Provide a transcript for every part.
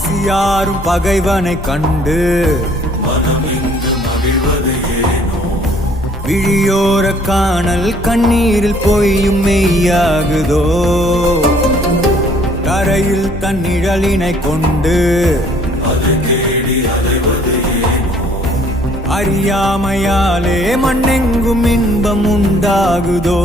வாசியாரும் பகைவனை கண்டு மனமின்று மகிழ்வது ஏனோ விழியோர காணல் கண்ணீரில் பொய்யும் மெய்யாகுதோ கரையில் தன் நிழலினை கொண்டு அதை தேடி அலைவது ஏனோ அறியாமையாலே மண்ணெங்கும் இன்பம் உண்டாகுதோ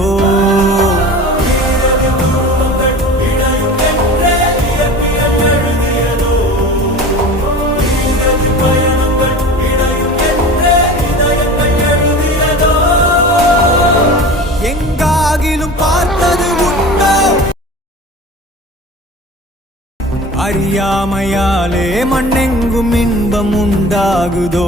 எங்காகிலும் பார்த்தது உண்டோ அறியாமையாலே மண்ணெங்கும் இன்பம் உண்டாகுதோ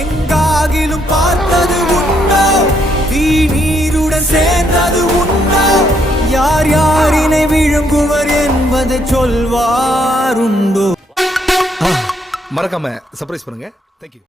எங்காகிலும் பார்த்தது உண்டோ தீ நீருடன் சேர்ந்தது உண்டோ யார் யாரினை விழுங்குவர் என்பதை சொல்வாருண்டோ மறக்காம சர்ப்ரைஸ் பண்ணுங்க. தேங்க்யூ.